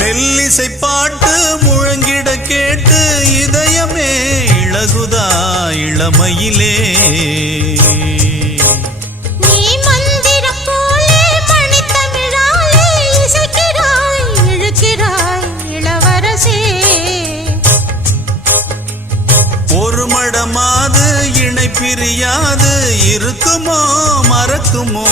மெல்லிசை பாட்டு முழங்கிட கேட்டு இதயமே இளகுதா இளமையிலே. ஒரு மடமாது இணை பிரியாது இருக்குமோ மறக்குமோ